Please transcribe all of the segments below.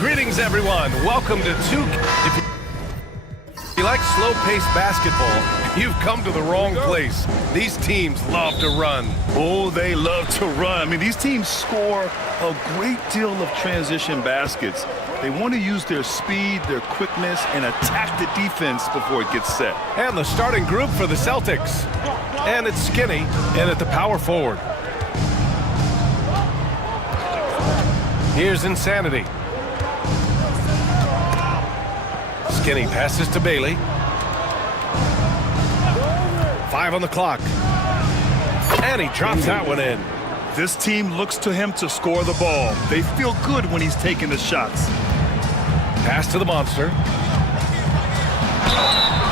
Greetings, everyone. Welcome to If you like slow-paced basketball, you've come to the wrong place. These teams love to run. Oh, they love to run. I mean, these teams score a great deal of transition baskets. They want to use their speed, their quickness, and attack the defense before it gets set. And the starting group for the Celtics. And it's Skinny in at the power forward. Here's Insanity. Skinny passes to Bailey. 5 on the clock. And he drops that one in. This team looks to him to score the ball. They feel good when he's taking the shots. Pass to the monster.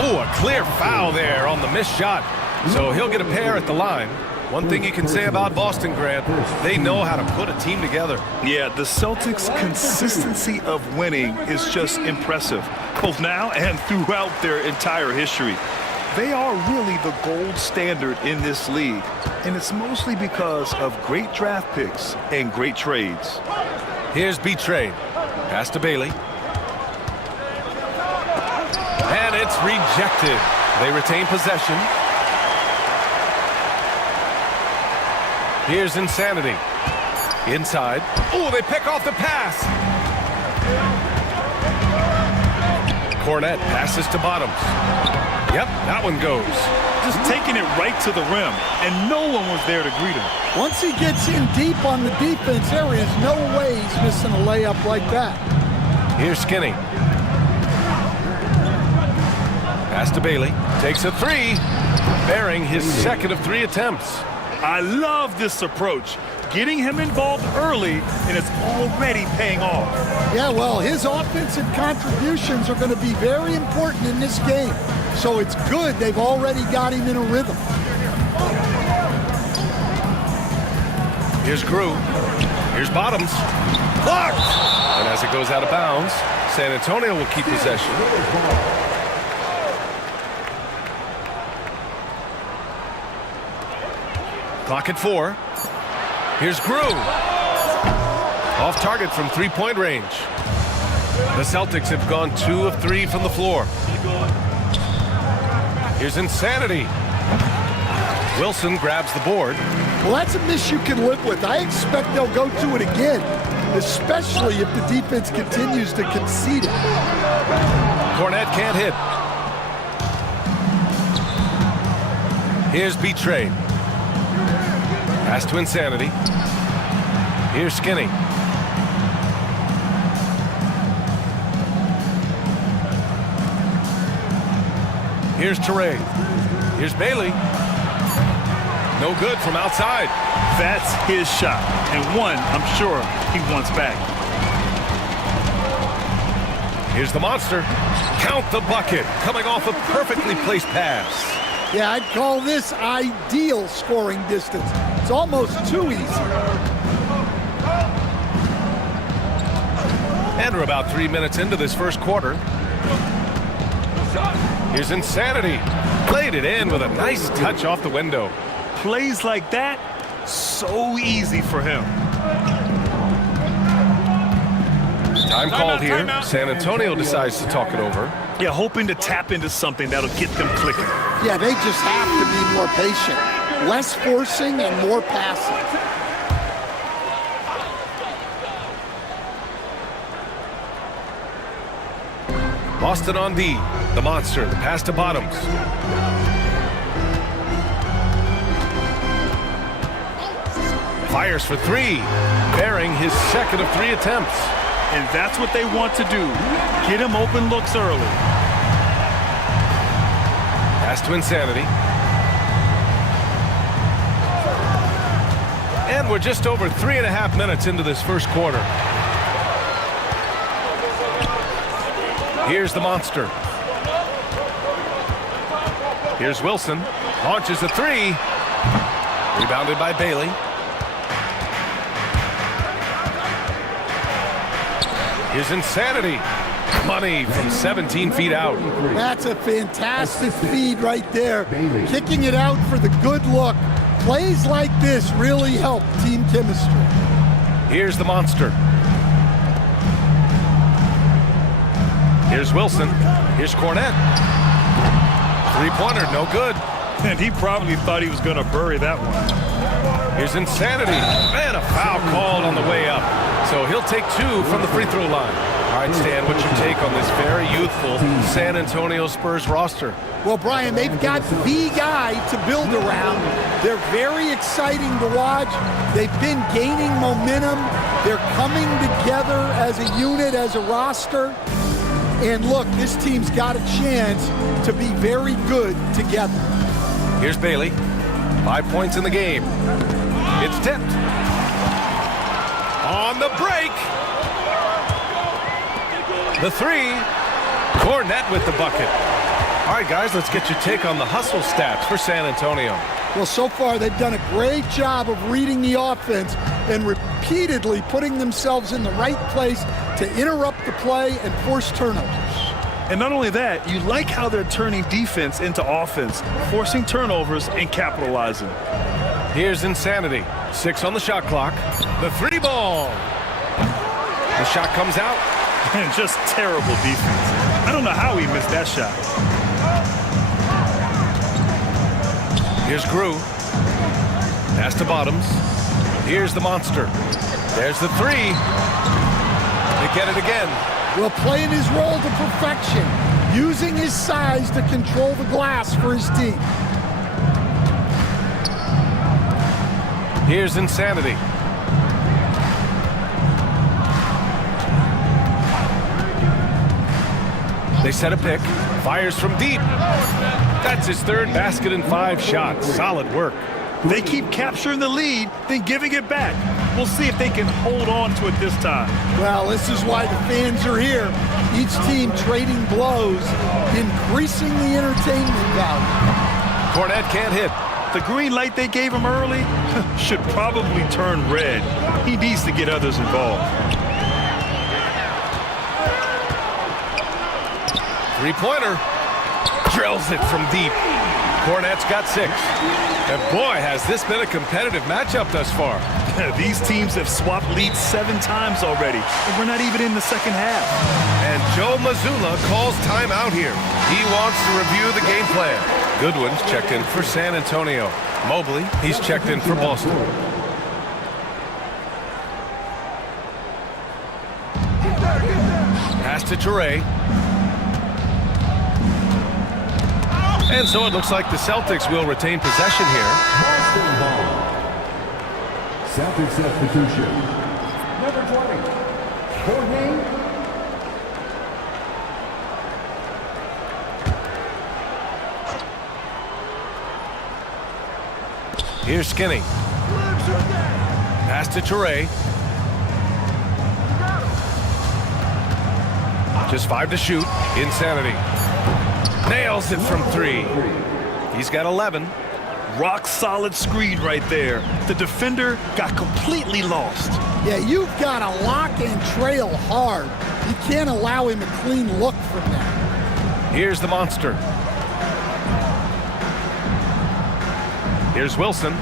Oh, a clear foul there on the missed shot. So he'll get a pair at the line. One thing you can say about Boston, Grant, they know how to put a team together. Yeah, the Celtics' consistency of winning is just impressive, both now and throughout their entire history. They are really the gold standard in this league, and it's mostly because of great draft picks and great trades. Here's B-Trade. Pass to Bailey. And it's rejected. They retain possession. Here's Insanity. Inside. Oh, they pick off the pass. Cornette passes to Bottoms. Yep, that one goes. Just taking it right to the rim, and no one was there to greet him. Once he gets in deep on the defense, there is no way he's missing a layup like that. Here's Skinny. Pass to Bailey. Takes a three. Bearing his second of 3 attempts. I love this approach. Getting him involved early, and it's already paying off. Yeah, well, his offensive contributions are going to be very important in this game. So it's good they've already got him in a rhythm. Here's Grew. Here's Bottoms. Blocked! And as it goes out of bounds, San Antonio will keep possession. Clock at 4. Here's Grew. Off target from 3-point range. The Celtics have gone 2 of 3 from the floor. Here's Insanity. Wilson grabs the board. Well, that's a miss you can live with. I expect they'll go to it again, especially if the defense continues to concede it. Cornette can't hit. Here's B-Trade. Pass to Insanity. Here's Skinny. Here's Teray. Here's Bailey. No good from outside. That's his shot, and one I'm sure he wants back. Here's the monster. Count the bucket. Coming off a perfectly placed pass. Yeah, I'd call this ideal scoring distance. It's almost too easy. And we're about 3 minutes into this first quarter. Here's Insanity. Played it in with a nice touch off the window. Plays like that, so easy for him. Time called here. San Antonio decides to talk it over. Yeah, hoping to tap into something that'll get them clicking. Yeah, they just have to be more patient. Less forcing and more passing. Boston on D. The monster. The pass to Bottoms. Fires for 3. Bearing his second of 3 attempts. And that's what they want to do. Get him open looks early. Pass to Insanity. And we're just over 3.5 minutes into this first quarter. Here's the monster. Here's Wilson. Launches a 3. Rebounded by Bailey. Here's Insanity. Money from 17 feet out. That's a fantastic feed right there. Kicking it out for the good look. Plays like this really help team chemistry. Here's the monster. Here's Wilson. Here's Cornette. Three-pointer, no good. And he probably thought he was going to bury that one. Here's Insanity. Man, a foul called on the way up. So he'll take 2 from the free throw line. All right, Stan, what's your take on this very youthful San Antonio Spurs roster? Well, Brian, they've got the guy to build around. They're very exciting to watch. They've been gaining momentum. They're coming together as a unit, as a roster. And look, this team's got a chance to be very good together. Here's Bailey. 5 points in the game. It's tipped. On the break. The 3. Cornette with the bucket. All right, guys, let's get your take on the hustle stats for San Antonio. Well, so far they've done a great job of reading the offense and repeatedly putting themselves in the right place to interrupt the play and force turnovers. And not only that, you like how they're turning defense into offense, forcing turnovers and capitalizing. Here's Insanity. 6 on the shot clock. The 3 ball. The shot comes out. And just terrible defense. I don't know how he missed that shot. Here's Grew. Pass to Bottoms. Here's the monster. There's the 3. They get it again. Well, playing his role to perfection, using his size to control the glass for his team. Here's Insanity. They set a pick. Fires from deep. That's his 3rd basket in 5 shots. Solid work. They keep capturing the lead, then giving it back. We'll see if they can hold on to it this time. Well, this is why the fans are here. Each team trading blows, increasing the entertainment value. Cornette can't hit. The green light they gave him early should probably turn red. He needs to get others involved. 3-pointer. Drills it from deep. Cornette's got 6. And boy, has this been a competitive matchup thus far. These teams have swapped leads 7 times already, and we're not even in the second half. And Joe Mazzulla calls timeout here. He wants to review the game plan. Goodwin's checked in for San Antonio. Mobley, he's checked in for Boston. Pass to Toure. And so it looks like the Celtics will retain possession here. Celtics substitution. Number 20, Jorge. Here's Skinny. Pass to Toure. Just 5 to shoot. Insanity. Nails it from 3. He's got 11. Rock solid screen right there. The defender got completely lost. Yeah, you've got to lock and trail hard. You can't allow him a clean look from that. Here's the monster. Here's Wilson.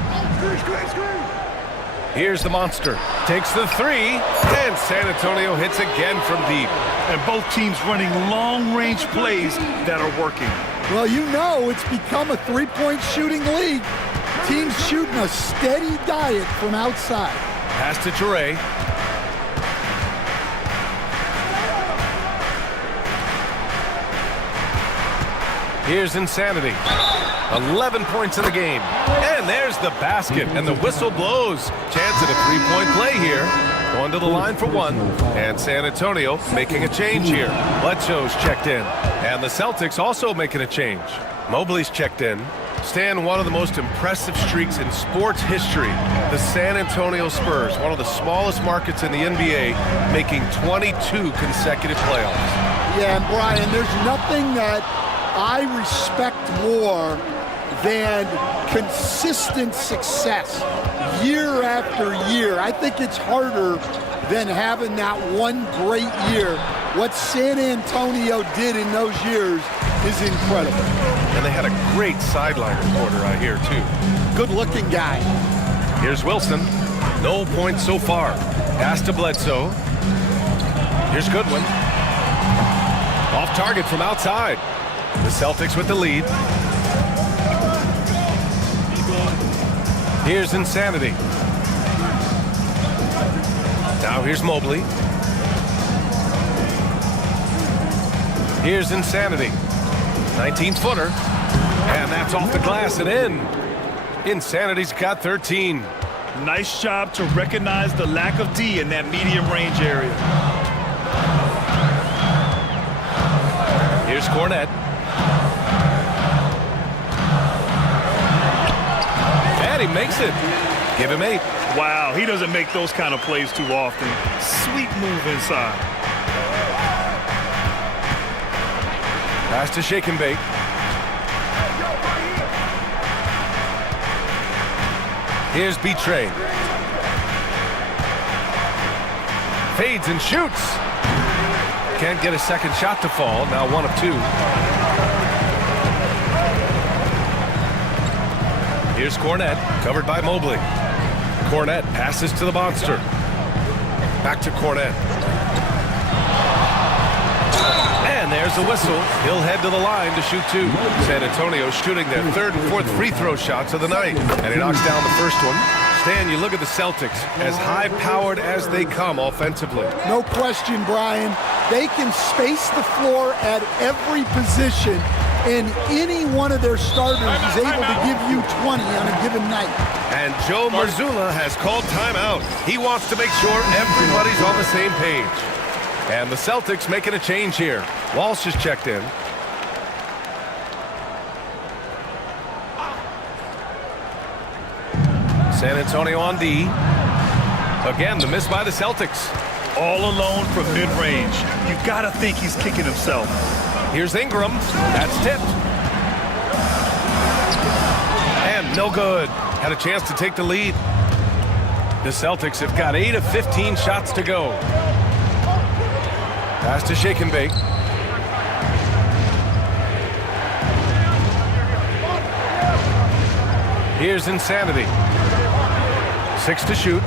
Here's the monster. Takes the 3. And San Antonio hits again from deep. And both teams running long-range plays that are working. Well, you know it's become a three-point shooting league. Teams shooting a steady diet from outside. Pass to Toure. Here's Insanity. 11 points in the game. And there's the basket. And the whistle blows. Chance at a 3-point play here. Going to the line for 1. And San Antonio making a change here. Bledsoe's checked in. And the Celtics also making a change. Mobley's checked in. Stan, one of the most impressive streaks in sports history. The San Antonio Spurs, one of the smallest markets in the NBA, making 22 consecutive playoffs. Yeah, and Brian, there's nothing that I respect more than consistent success year after year. I think it's harder than having that one great year. What San Antonio did in those years is incredible. And they had a great sideline reporter out here, too. Good-looking guy. Here's Wilson. No points so far. Pass to Bledsoe. Here's Goodwin. Off target from outside. The Celtics with the lead. Here's Insanity. Now here's Mobley. Here's Insanity. 19-footer. And that's off the glass and in. Insanity's got 13. Nice job to recognize the lack of D in that medium range area. Here's Cornette. And he makes it. Give him 8. Wow, he doesn't make those kind of plays too often. Sweet move inside. Pass to Shake and Bake. Here's B-Train. Fades and shoots. Can't get a second shot to fall. Now 1 of 2. Here's Cornette, covered by Mobley. Cornette passes to the monster. Back to Cornette. And there's the whistle. He'll head to the line to shoot 2. San Antonio shooting their 3rd and 4th free throw shots of the night. And he knocks down the first one. Stan, you look at the Celtics, as high-powered as they come offensively. No question, Brian. They can space the floor at every position, and any one of their starters is able to give you 20 on a given night. And Joe Mazzulla has called timeout. He wants to make sure everybody's on the same page. And the Celtics making a change here. Walsh has checked in. San Antonio on D. Again, the miss by the Celtics. All alone from mid-range. You gotta think he's kicking himself. Here's Ingram. That's tipped. And no good. Had a chance to take the lead. The Celtics have got 8 of 15 shots to go. Pass to Shake and Bake. Here's Insanity. 6 to shoot.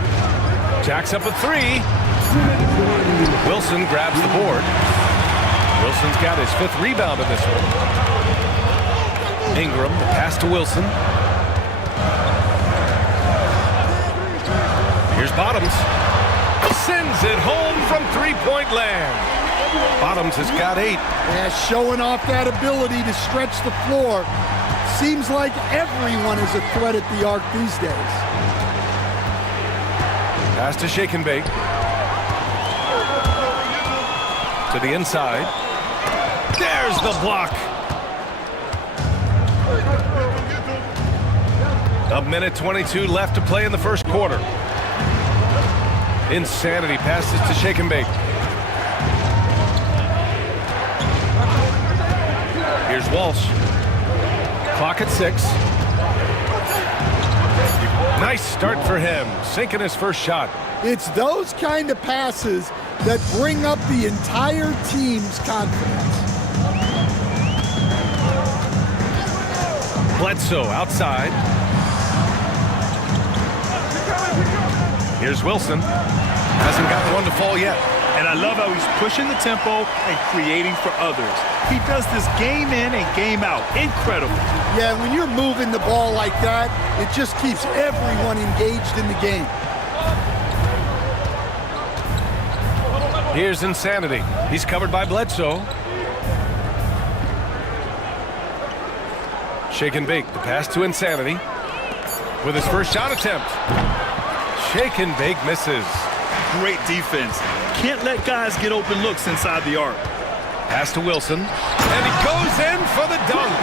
Jacks up a 3. Wilson grabs the board. Wilson's got his 5th rebound in this one. Ingram, the pass to Wilson. Here's Bottoms. Sends it home from 3-point land. Bottoms has got 8. Yeah, showing off that ability to stretch the floor. Seems like everyone is a threat at the arc these days. Pass to Shake and Bake. To the inside. There's the block. A minute 22 left to play in the first quarter. Insanity passes to Shake and Bake. Here's Walsh. Clock at 6. Nice start for him, sinking his first shot. It's those kind of passes that bring up the entire team's confidence. Bledsoe outside. Here's Wilson. Hasn't got one to fall yet. And I love how he's pushing the tempo and creating for others. He does this game in and game out. Incredible. Yeah, when you're moving the ball like that, it just keeps everyone engaged in the game. Here's Insanity. He's covered by Bledsoe. Shake and Bake, the pass to Insanity. With his first shot attempt. Shake and Bake misses. Great defense. Can't let guys get open looks inside the arc. Pass to Wilson. And he goes in for the dunk.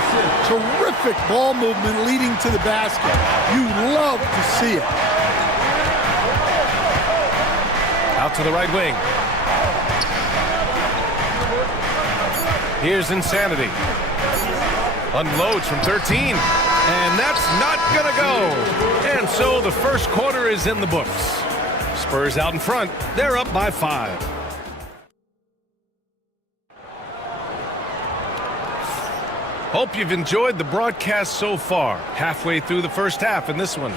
Terrific ball movement leading to the basket. You love to see it. Out to the right wing. Here's Insanity. Unloads from 13. And that's not going to go. And so the first quarter is in the books. Spurs out in front. They're up by 5. Hope you've enjoyed the broadcast so far. Halfway through the first half in this one.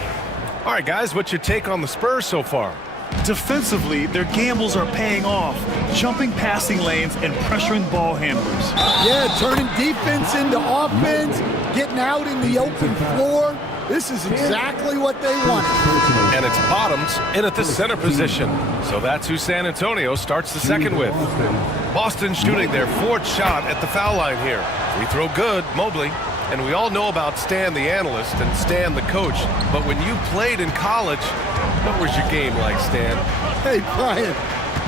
All right, guys, what's your take on the Spurs so far? Defensively, their gambles are paying off, jumping passing lanes and pressuring ball handlers. Yeah, turning defense into offense, getting out in the open floor. This is exactly what they want. And it's Bottoms in at the center position. So that's who San Antonio starts the second with. Boston shooting their fourth shot at the foul line here. Free throw good, Mobley. And we all know about Stan the analyst and Stan the coach. But when you played in college, what was your game like, Stan? Hey, Brian,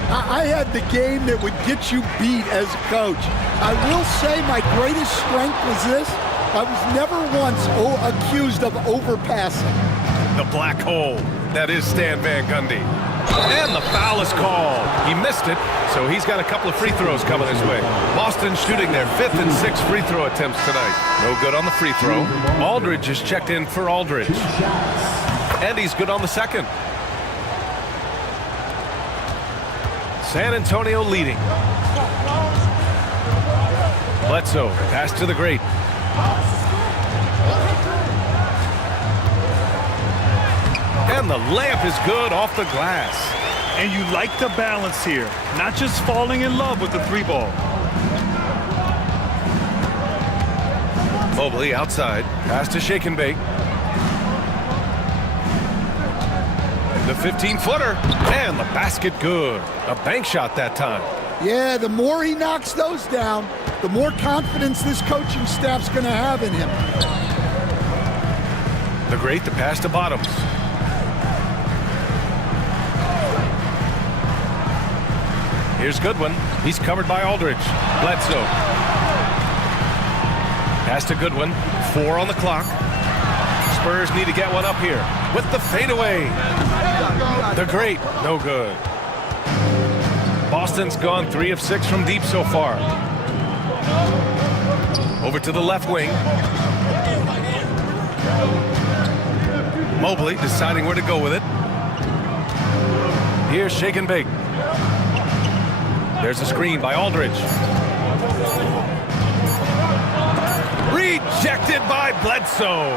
I had the game that would get you beat as a coach. I will say my greatest strength was this. I was never once accused of overpassing. The black hole. That is Stan Van Gundy. And the foul is called. He missed it, so he's got a couple of free throws coming his way. Boston shooting their 5th and 6th free throw attempts tonight. No good on the free throw. Aldridge is checked in for Aldridge. And he's good on the second. San Antonio leading. Bledsoe, pass to the great. And the layup is good off the glass. And you like the balance here, not just falling in love with the three ball. Mobley outside, pass to Shake and Bake. The 15-footer, and the basket good. A bank shot that time. Yeah, the more he knocks those down, the more confidence this coaching staff's going to have in him. The great, the pass to Bottoms. Here's Goodwin. He's covered by Aldridge. Bledsoe. Pass to Goodwin. 4 on the clock. Spurs need to get one up here with the fadeaway. The great, no good. Boston's gone 3 of 6 from deep so far. Over to the left wing. Mobley deciding where to go with it. Here's Shake and Bake. There's a screen by Aldridge. Rejected by Bledsoe.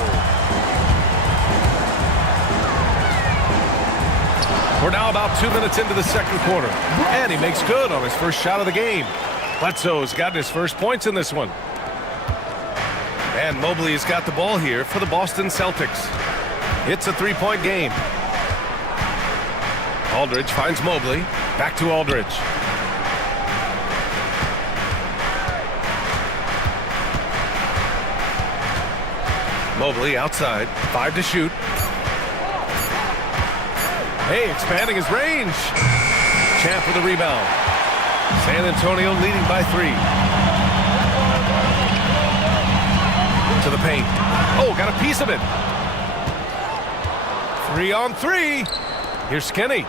We're now about 2 minutes into the second quarter. And he makes good on his first shot of the game. Bledsoe's gotten his first points in this one. And Mobley has got the ball here for the Boston Celtics. It's a 3-point game. Aldridge finds Mobley. Back to Aldridge. Mobley outside. 5 to shoot. Hey, expanding his range. Champ with the rebound. San Antonio leading by 3. To the paint. Oh, got a piece of it. 3 on 3. Here's Skinny.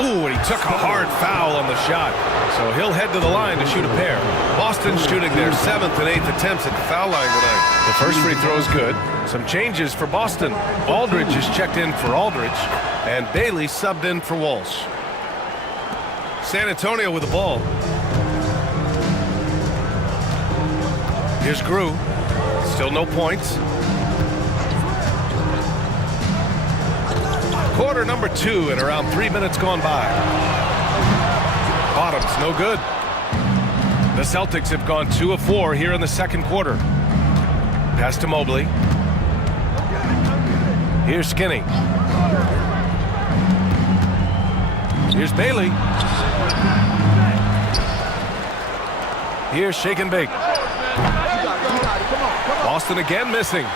Ooh, and he took a hard foul on the shot. So he'll head to the line to shoot a pair. Boston shooting their 7th and 8th attempts at the foul line tonight. The first free throw is good. Some changes for Boston. Aldridge is checked in for Aldridge. And Bailey subbed in for Walsh. San Antonio with the ball. Here's Grew. Still no points. Quarter number 2 and around 3 minutes gone by. Bottoms, no good. The Celtics have gone 2 of 4 here in the second quarter. Pass to Mobley. Here's Skinny. Here's Bailey. Here's Shake and Bake. Boston again missing.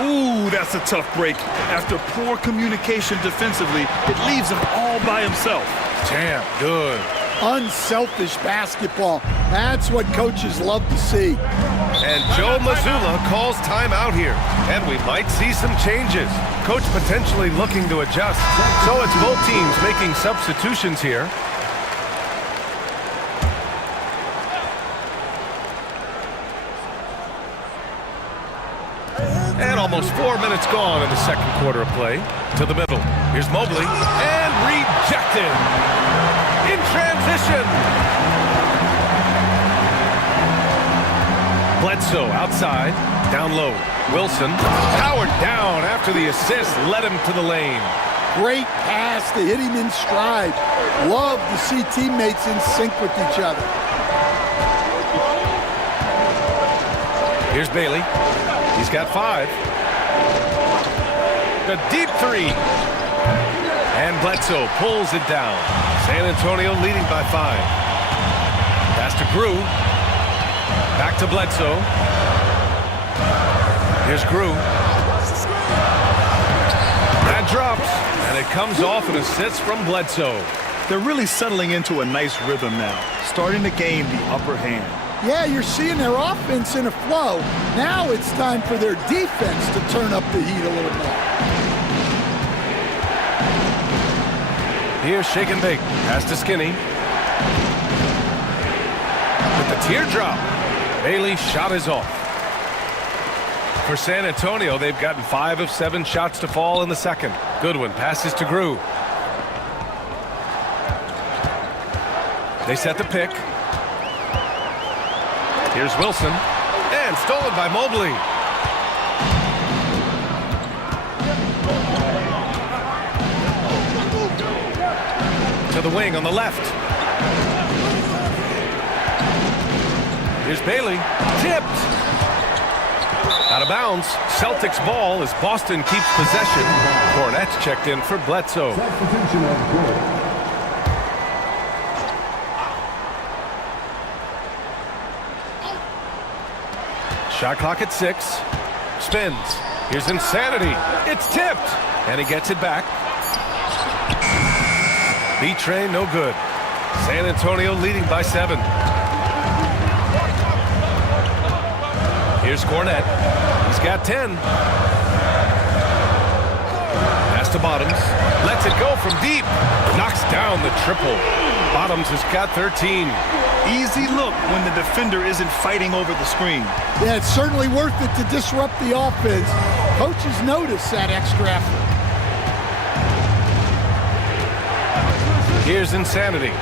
Ooh, that's a tough break. After poor communication defensively, it leaves him all by himself. Damn, good. Unselfish basketball. That's what coaches love to see. And Joe Mazzulla calls timeout here. And we might see some changes. Coach potentially looking to adjust. So it's both teams making substitutions here. And almost 4 minutes gone in the second quarter of play. To the middle. Here's Mobley. And rejected. In transition. Bledsoe outside. Down low. Wilson powered down after the assist led him to the lane. Great pass to hit him in stride. Love to see teammates in sync with each other. Here's Bailey. He's got 5. The deep 3. And Bledsoe pulls it down. San Antonio leading by 5. Pass to Grew. Back to Bledsoe. Here's Grew. That drops. And it comes off an assist from Bledsoe. They're really settling into a nice rhythm now, starting to gain the upper hand. Yeah, you're seeing their offense in a flow. Now it's time for their defense to turn up the heat a little more. Here's Shake and Bake. Pass to Skinny. With the teardrop. Bailey's shot is off. For San Antonio, they've gotten 5 of 7 shots to fall in the second. Goodwin passes to Grew. They set the pick. Here's Wilson. And stolen by Mobley. To the wing on the left. Here's Bailey. Tipped. Out of bounds. Celtics ball as Boston keeps possession. Cornette's checked in for Bledsoe. Substitution on goal. Shot clock at 6. Spins. Here's Insanity. It's tipped. And he gets it back. B-Train no good. San Antonio leading by 7. Here's Cornette. He's got 10. Pass to Bottoms. Lets it go from deep. Knocks down the triple. Bottoms has got 13. Easy look when the defender isn't fighting over the screen. Yeah, it's certainly worth it to disrupt the offense. Coaches notice that extra effort. Here's Insanity.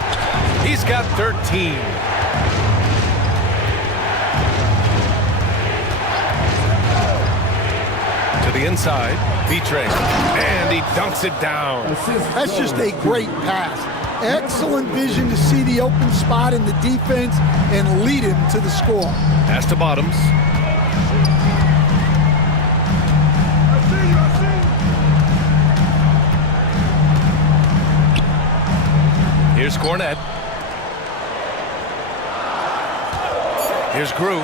He's got 13. To the inside, B-Train. And he dunks it down. That's just a great pass. Excellent vision to see the open spot in the defense and lead him to the score. Pass to Bottoms. Here's Cornette. Here's Grew.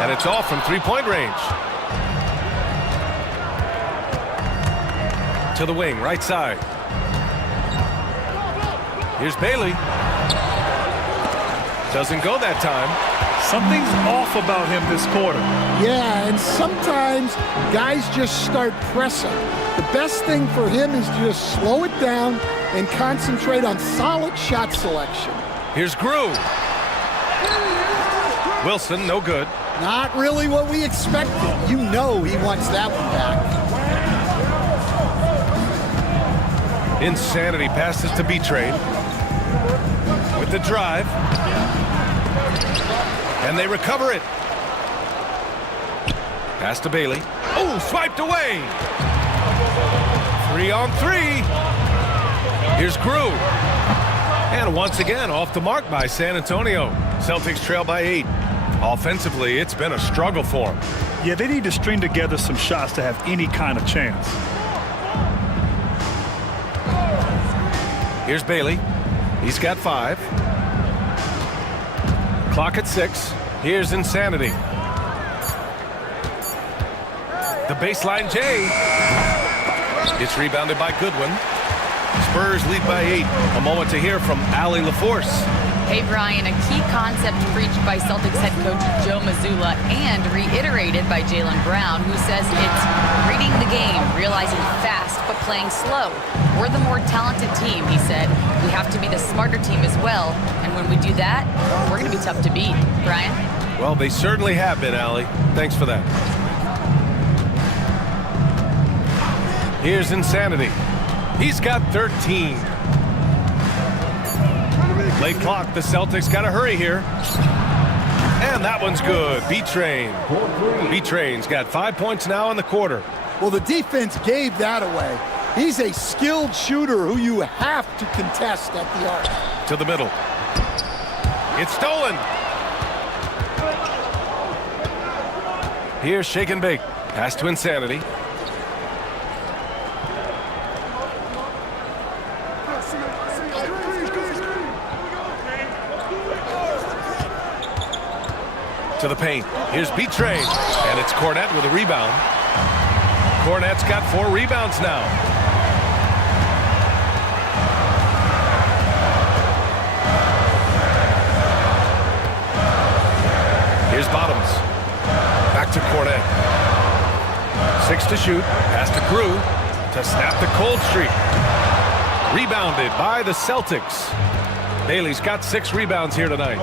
And it's off from three-point range. To the wing, right side. Here's Bailey. Doesn't go that time. Something's off about him this quarter. Yeah, and sometimes guys just start pressing. The best thing for him is to just slow it down and concentrate on solid shot selection. Here's Grew. Wilson, no good. Not really what we expected. You know he wants that one back. Insanity passes to B-Train. With the drive. And they recover it. Pass to Bailey. Oh, swiped away. 3-on-3. Here's Grew. And once again, off the mark by San Antonio. Celtics trail by 8. Offensively, it's been a struggle for them. Yeah, they need to string together some shots to have any kind of chance. Here's Bailey. He's got 5. Clock at 6. Here's Insanity. The baseline J. It's rebounded by Goodwin. Spurs lead by 8. A moment to hear from Allie LaForce. Hey, Brian, a key concept preached by Celtics head coach Joe Mazzulla and reiterated by Jaylen Brown, who says it's reading the game, realizing fast, but playing slow. We're the more talented team, he said. We have to be the smarter team as well. And when we do that, we're going to be tough to beat. Brian? Well, they certainly have been, Allie. Thanks for that. Here's Insanity. He's got 13. Late clock, the Celtics got to hurry here. And that one's good. B-Train. B-Train's got 5 points now in the quarter. Well, the defense gave that away. He's a skilled shooter who you have to contest at the arc. To the middle. It's stolen. Here's Shake and Bake. Pass to Insanity. To the paint. Here's Beat Train. And it's Cornette with a rebound. Cornette's got 4 rebounds now. Here's Bottoms. Back to Cornette. 6 to shoot. Pass to Crew to snap the cold streak. Rebounded by the Celtics. Bailey's got 6 rebounds here tonight.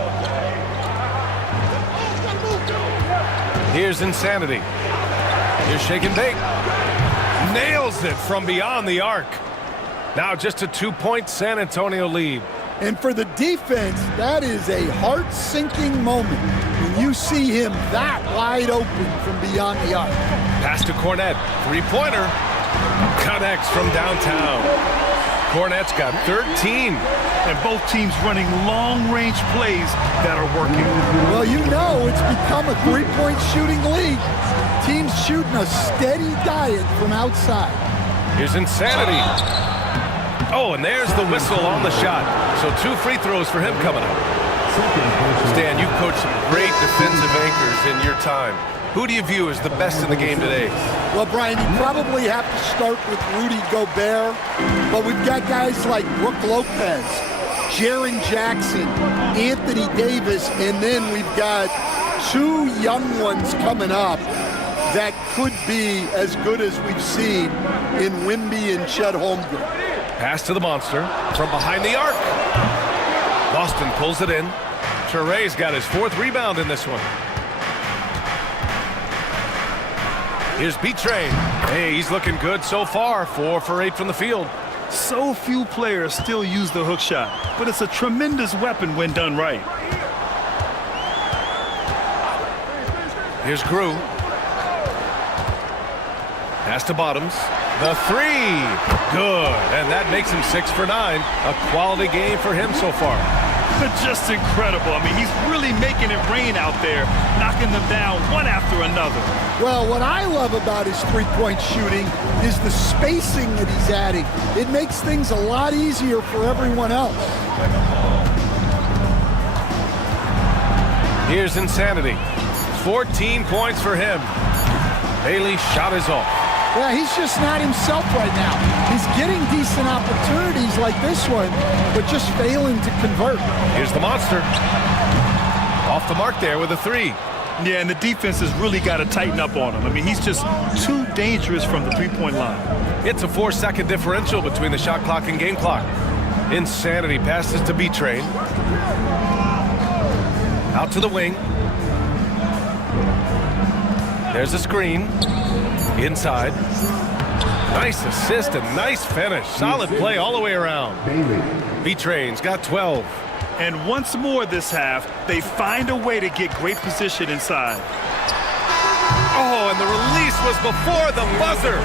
Here's Insanity. Here's Shake and Bake. Nails it from beyond the arc. Now just a 2-point San Antonio lead. And for the defense, that is a heart-sinking moment when you see him that wide open from beyond the arc. Pass to Cornette. 3-pointer. Connects from downtown. Cornette's got 13. And both teams running long-range plays that are working. Well, you know it's become a 3-point shooting league. Teams shooting a steady diet from outside. Here's Insanity. Oh, and there's the whistle on the shot. So 2 free throws for him coming up. Stan, you've coached some great defensive anchors in your time. Who do you view as the best in the game today? Well, Brian, you probably have to start with Rudy Gobert, but we've got guys like Brook Lopez, Jaren Jackson, Anthony Davis, and then we've got 2 young ones coming up that could be as good as we've seen in Wemby and Chet Holmgren. Pass to the monster from behind the arc. Boston pulls it in. Ture's got his 4th rebound in this one. Here's Beat Train. Hey, he's looking good so far. 4 for 8 from the field. So few players still use the hook shot, but it's a tremendous weapon when done right. Here's Grew. Pass to Bottoms. The 3. Good. And that makes him 6 for 9. A quality game for him so far. Just incredible. I mean, he's really making it rain out there, knocking them down one after another. Well, what I love about his 3-point shooting is the spacing that he's adding. It makes things a lot easier for everyone else. Here's Insanity. 14 points for him. Bailey's shot is off. Yeah, he's just not himself right now. He's getting decent opportunities like this one, but just failing to convert. Here's the monster. Off the mark there with a 3. Yeah, and the defense has really got to tighten up on him. I mean, he's just too dangerous from the 3-point line. It's a 4-second differential between the shot clock and game clock. Insanity passes to Beat Train. Out to the wing. There's a screen. Inside. Nice assist and nice finish. Solid play all the way around. Beat Train's got 12. And once more this half, they find a way to get great position inside. Oh, and the release was before the buzzer.